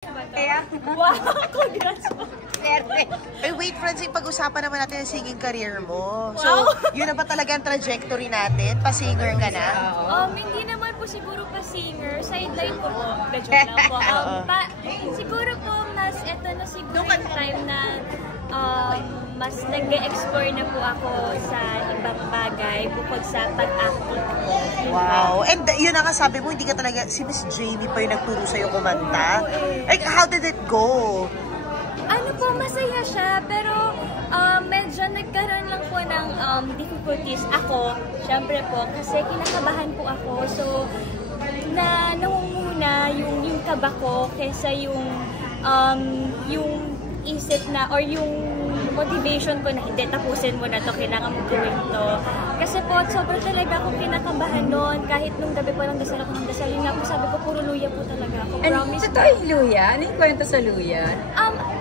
Kaya? Wow! Congrats po! Ay, wait, Francine, pag-usapan naman natin ang singing career mo. So, Wow. yun na ba talaga ang trajectory natin? Pa-singer ka na? Hindi naman po siguro pa-singer. Sideline ko po. Joke lang po. Siguro po, eto na siguro yung time na mas nag-explore na po ako sa ibang bagay bukod sa pag-acting po. Wow. And yun ang sabi mo, hindi ka talaga, si Miss Jamie pa yung nagturo sa'yo kumanta. Like, how did it go? Ano po, masaya siya, pero medyo nagkaroon lang po ng difficulties. Ako, syempre po, kasi kinakabahan po ako. So, namumuna yung kaba ko kesa yung isip na, or yung motivation ko na hindi, tapusin mo na to, kailangan mo gawin to. Kasi po, sobrang talaga akong kinakabahan noon. Kahit nung gabi po lang dasal ako ng dasal, yun nga po sabi ko, puro luya po talaga ako. Promise. Ito yung luya? Ano yung kwento sa luya?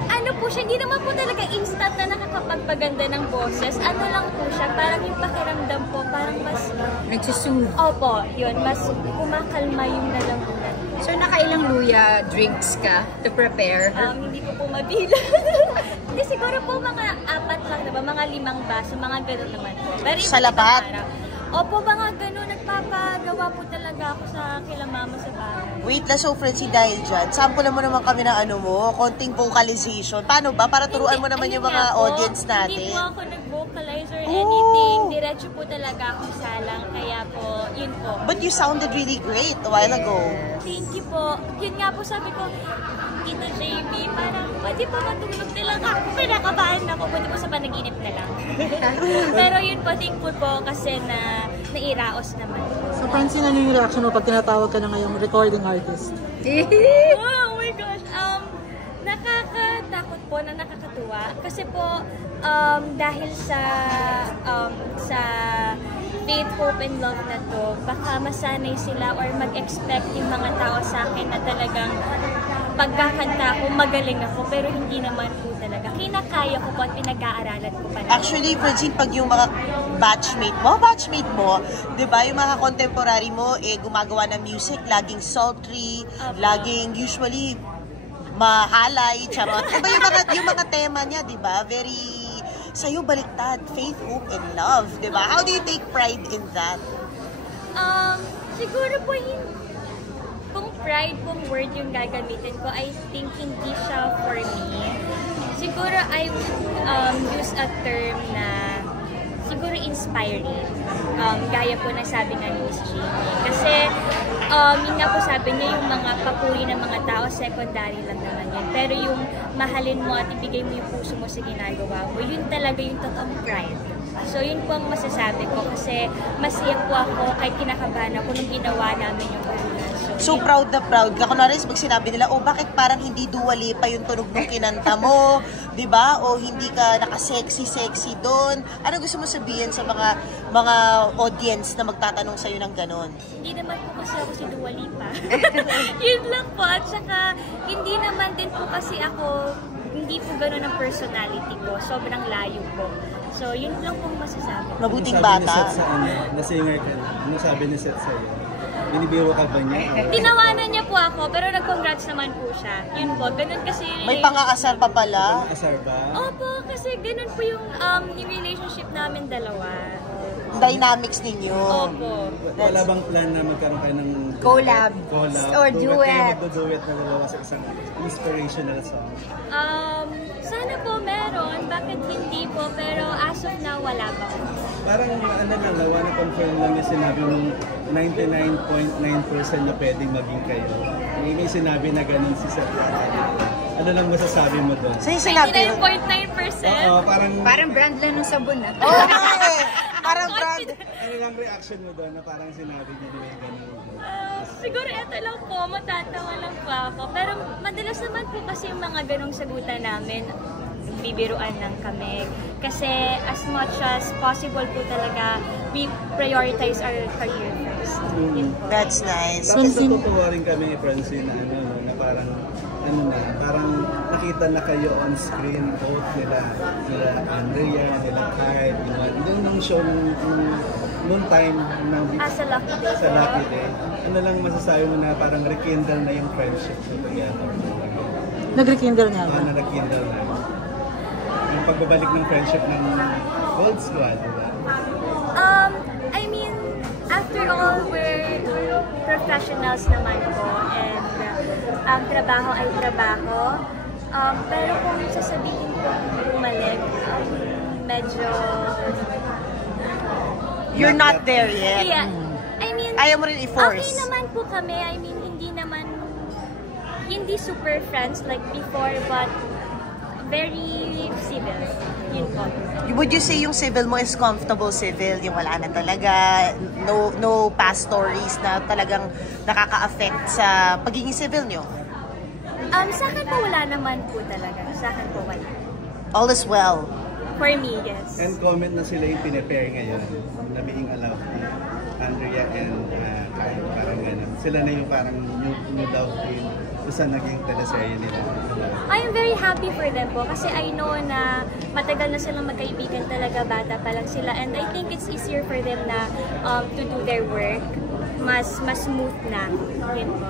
Ano po siya, hindi naman po talaga instant na nakakapagpaganda ng boses. Ano lang po siya, parang yung pakiramdam po, parang mas... Nagsusoothe. Opo, yun, mas kumakalma yung nalambunan. So, nakailang luya drinks ka to prepare? Hindi ko po mabilang. Hindi, siguro po mga 4 lang, diba? Mga 5 baso, mga gano'n naman po. Very sa labat? Opo, mga gano'n. Nagpapagawa po talaga ako sa kila mama sa bahay. Wait na, so Francine, dahil dyan, sample mo naman kami ng ano mo, konting vocalization. Paano ba? Para turuan mo naman yung mga audience natin. Hindi po ako nag-vocalize or anything. Diretso po talaga akong salang. Kaya po, yun po. But you sounded really great a while ago. Thank you po. Yun nga po sabi ko, Tita JB, parang pwede pa matulog nila ako. Pinakabahan ako. Pwede po sa panaginip na lang. Pero yun po, thankful po kasi nairaos naman. So Francine, ano yung reaction mo pag tinatawag ka na ngayong recording artist? Oh my gosh! Nakakatakot po na nakakatuwa. Kasi po, dahil sa faith, hope, and love na to, baka masanay sila or mag-expect yung mga tao sa akin na talagang pagkakanta ko, magaling ako, pero hindi naman po talaga. Kinakaya ko po at pinag-aaralan ko pa. Actually, Francine, pag yung mga batchmate mo, di ba, yung mga contemporary mo, gumagawa ng music, laging sultry, laging usually mahalay, charot. Diba yung mga tema niya, di ba? Very, sa'yo baliktad, faith, hope, and love, di ba? How do you take pride in that? Siguro po kung pride pong word yung gagamitin ko, I think hindi siya for me. Siguro I would use a term na siguro inspiring. Gaya po na sabi nga ni Miss Jamie. Kasi yun nga po sabi niya, yung mga papuri ng mga tao, secondary lang naman yan. Pero yung mahalin mo at ibigay mo yung puso mo sa ginagawa mo, yun talaga yung totoong pride. So yun po ang masasabi ko kasi masaya po ako kahit kinakabahan ako nung ginawa namin yung pagkunan. So proud na proud ka. Kunwari, pag sinabi nila, oh, bakit parang hindi Dua Lipa yung tunog ng kinanta mo? Di ba? O hindi ka naka-sexy doon. Ano gusto mo sabihin sa mga audience na magtatanong sa'yo ng ganon? Hindi naman po kasi ako si Dua Lipa. Yun lang po. At saka, hindi naman din po kasi ako, hindi po ganon ang personality ko. Sobrang layo po. So, yun lang pong masasabi. Mabuting bata. Na singer ka na. Ano sabi ni Seth sa'yo? Binibiro ka ba niya? Tinawanan niya po ako, pero nag-congrats naman po siya. Yun po, ganun kasi May pang-aasar pa pala? Pang-aasar ba? Opo, kasi ganun po yung relationship namin dalawa. Dynamics ninyo. Opo. Wala bang plan na magkaroon kayo ng Collab. Or duet. Kayo magdo-duet na dalawa sa isang inspirational song? Sana po meron, bakit hindi po, pero as of now, wala pa po. Parang ano lang, nawa na confirm lang yung sinabi mong 99.9% na pwedeng maging kayo. May sinabi na ganun si Seth. Ano lang masasabi mo doon? Sa'yo sinabi? 99.9%? Oo, Parang brand lang ng sabon na. Oo nga eh. Parang brand. Ano lang reaction mo doon na parang sinabi niya na yung ganun? Siguro ito lang po, matatawa lang po ako. Pero madalas naman po kasi yung mga ganong sagutan namin, bibiruan lang kami. Kasi as much as possible po talaga, we prioritize our career first. That's nice. Bakit natutuwa rin kami, Francine, na parang parang nakita na kayo on screen, both nila Andrea, nila Kyle, nung show noong time sa Lucky Day. Sa Lucky Day. Ano lang masasabi mo na parang rekindle na yung friendship together? Nag-rekindle nga ba? Na nag-kindle na. Yung pagbabalik ng friendship ng Gold Squad, diba? I mean, after all, we're professionals naman po, and ang trabaho ay trabaho. Pero kung sasabihin ko bumalik, medyo... You're not there yet. Yeah. I mean, Ayaw mo rin i-force. Okay naman po kami. I mean, hindi super friends like before, but very civil. Yun po. Would you say yung civil mo is comfortable civil? Yung wala na talaga, no past stories na talagang nakaka-affect sa pagiging civil nyo? Sa akin po wala naman po talaga. Sa akin po wala. All is well. For me, yes. And comment na sila yung pinipare ngayon na being allowed ni Andrea and Kyle, parang gano'n. Sila na yung parang new love team sa naging teleserye nila. I am very happy for them po kasi I know na matagal na silang magkaibigan talaga, bata pa lang sila, and I think it's easier for them na to do their work. Mas smooth na. Yun po.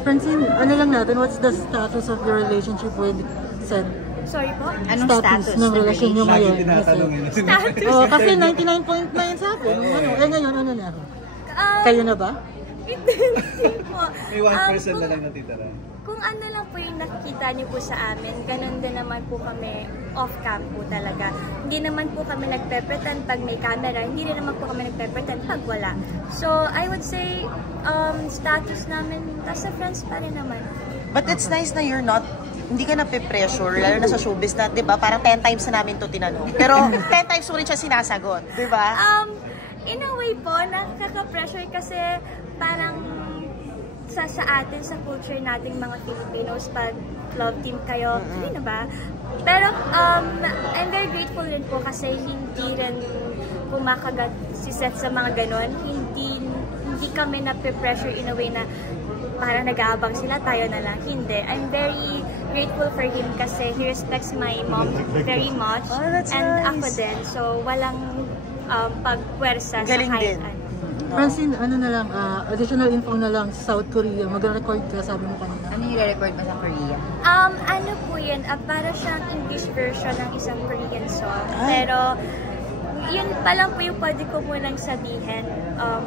Francine, ano lang natin, what's the status of your relationship with Sed? Sorry po? Anong status ng relasyon nyo Lagi ngayon? tinatanong yun. Status? Oh, kasi 99.9 sa akin. Ano? Ngayon, ano na? Kayo na ba? Hindi po. May 1% na Kung- lang natitira. Kung ano lang po yung nakikita niyo po sa amin, ganun din naman po kami off-cam po talaga. Hindi naman po kami nagpe-pretend pag may camera, hindi rin naman po kami nagpe-pretend pag wala. So, I would say, status namin, nasa friends pa rin naman. But it's nice na you're not, hindi ka nape-pressure, lalo na sa showbiz na, di ba? Parang 10 times na namin to tinanong. Pero 10 times mo rin siya sinasagot, di ba? In a way po, nakaka-pressure kasi parang sa atin, sa culture nating mga Filipinos, pag love team kayo, hindi na ba? Pero I'm very grateful rin po kasi hindi rin kumakagat si Seth sa mga ganon. Hindi kami nape-pressure in a way na parang nag-aabang sila, tayo na lang. Hindi. I'm very grateful for him kasi he respects my mom very much. Oh, that's and nice. ako din. So, walang pagpuwersa sa Galing kahit din. ano. Francine, ano na lang, additional info na lang sa South Korea. Mag-record ka, sabi mo kanina. Ano yung record mo sa Korea? Ano po yun, para siyang English version ng isang Korean song. Ay. Pero, yun pa lang po yung pwede ko munang sabihin.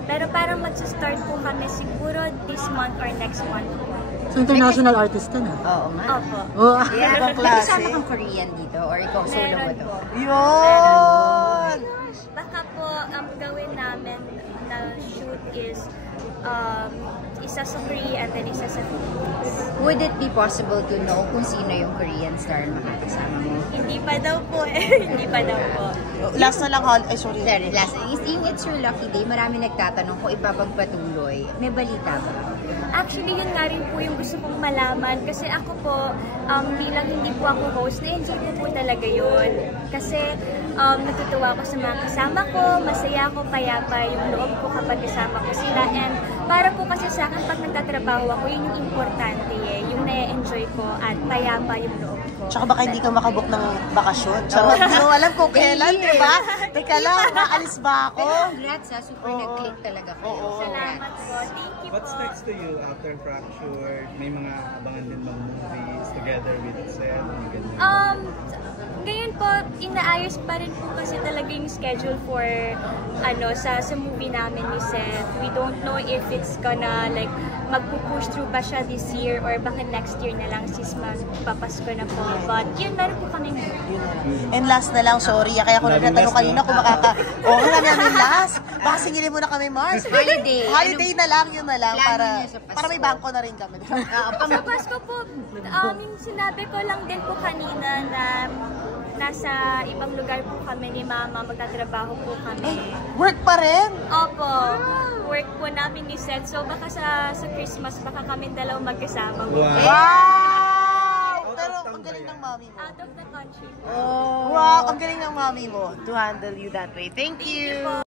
Pero parang mag-start po kami siguro this month or next month. So, international artist ka na? Oo nga. Opo. Oh, Yeah, Ibang klase. kasama kang Korean dito or ikaw solo mo Meron to? po. Yun! Baka po, gawin namin na shoot is isa sa Korea and then isa sa Philippines. Would it be possible to know kung sino yung Korean star makakasama mo? Hindi pa daw po eh. Hindi pa daw po. Last na lang, sorry. Sorry, last. Yung It's Your Lucky Day, marami nagtatanong kung ipapagpatuloy. May balita ba? Actually, yun nga rin po yung gusto kong malaman. Kasi ako po, bilang hindi po ako host, na-enjoy ko po talaga yun. Kasi natutuwa ako sa mga kasama ko, masaya ako, payapa yung loob ko kapag kasama ko sila. And para po kasi sa akin, pag nagtatrabaho ako, yun yung importante eh. Yung na-enjoy ko at payapa yung loob ko. Tsaka baka hindi ka makabook ng bakasyon. Charot, hindi mo alam kung kailan, di ba? Teka lang, maalis ba ako? Congrats ha, super nag-click talaga kayo. Salamat po. Thank you What's po. next to you after Fractured? May mga abangan din bang movies together with Seth? Ngayon po, inaayos pa rin po kasi talaga yung schedule for sa movie namin ni Seth. We don't know if it's gonna like magpupush through ba siya this year or baka next year na lang sis magpapasko na po. But yun, meron po kami ngayon. And last na lang, sorry. Kaya ko Daming nagtatanong last, kanina no? kung Oo, namin last. Baka singilin mo na kami, Mars. Holiday. Holiday na lang, yun na lang. Plano niyo sa Pasko? Para may bangko na rin kami. Sa Pasko po, yung sinabi ko lang din po kanina na nasa ibang lugar po kami ni Mama, magtatrabaho po kami. Work pa rin. Opo, work po namin ni Seth. So baka sa Christmas, baka kami dalaw magkasama. Wow! Wow! Pero ang galing ng mami mo. Out of the country. Wow, ang galing ng mami mo to handle you that way. Thank you!